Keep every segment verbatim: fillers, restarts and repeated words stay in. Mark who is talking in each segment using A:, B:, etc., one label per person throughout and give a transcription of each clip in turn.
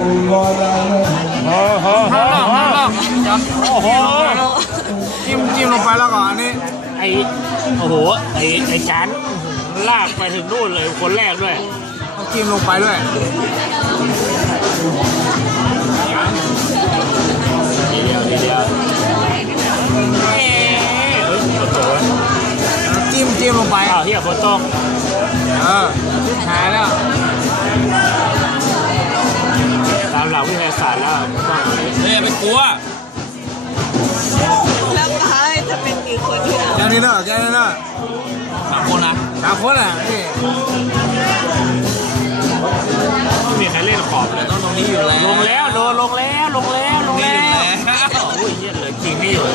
A: โอ้โหโอ้โหโอ้โหจิ้มจิ้มลงไปแล้วก่อนอันนี้ไอโอ้โหไอไอจานลากไปถึงนู่นเลยคนแรกด้วยต้องจิ้มลงไปด้วยทีเดียวทีเดียวจิ้มจิ้มลงไปอ้าวเฮียฝนตกเออหายแล้วตามหลักวิทยาศาสตร์แล้วเฮ้ยไม่กลัว
B: แล้วพายจะเป็นกี่คนที่เรา
A: แค่นี้เนอะแค่นี้เนอะสามคนนะสามคนอ่ะนี่ไม่มีใครเล่นขอบเลยต้องตรงนี้อยู่แล้วลงแล้วโดนลงแล้วลงแล้วลงแล้วโอ้ยเยอะเลยจริงไม่อยู่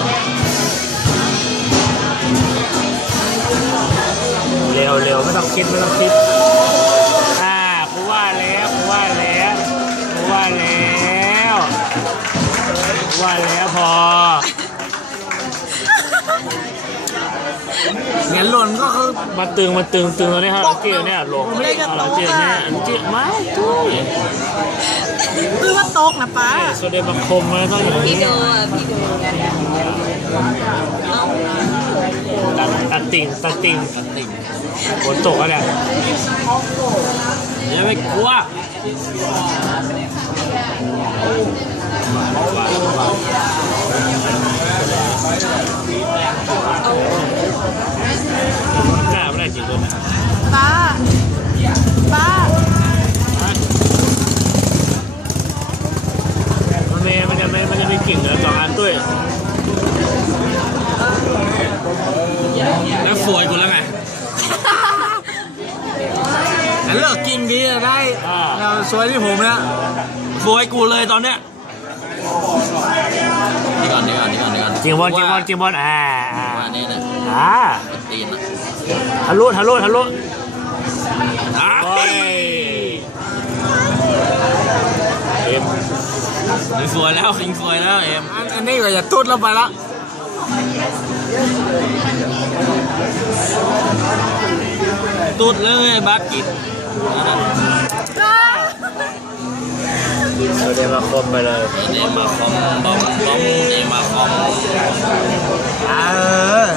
A: เร็วเร็วไม่ต้องคิดไม่ต้องคิดอ่ากูว่าแล้วกูว่าแล้วกูว่าแล้วกูว่าแล้วพอเงี้ยหล่นก็คือมาตึงมาตึงตึงตรงนี้ฮะเกี่ยวเนี่ยหลงไม่เอาเกี่ยวเนี่ยเกี่ยวไม่ตุ้ย
B: คือว่าตกนะป้า
A: โซเดียมคมมันต้องอย่างนี้
B: พี่ดูอ่ะพี่ดู
A: ตัดตัดติ่งตัดติ่งฝนตกอะไรอย่าไปกลัวหน้าไม่ได้จริงเลย
B: ป้าป้า
A: มันเมย์มันจะมันจะมีกิ่งเหลือสองอันด้วยแล้วฝวยกูแล้วไงเลิกกินดีได้เราสวยที่ผมเนี่ยฝวยกูเลยตอนเนี้ยนี่ก่อนนี่ก่อนนี่ก่อนนี่ก่อนจิงบอลจิงบอลจิงบอลอ่าอ่านี่นะอ่าตีนทะลุทะลุทะลุโอ้ยเอ็มสวยแล้วสิงสวยแล้วเอ็มอันนี้ก็อย่าตุ๊ดแล้วไปละตุ๊ดเลยบักกินเดมาคอมไปเลยเดมาคอมบอมบอมเดมาคอมเออ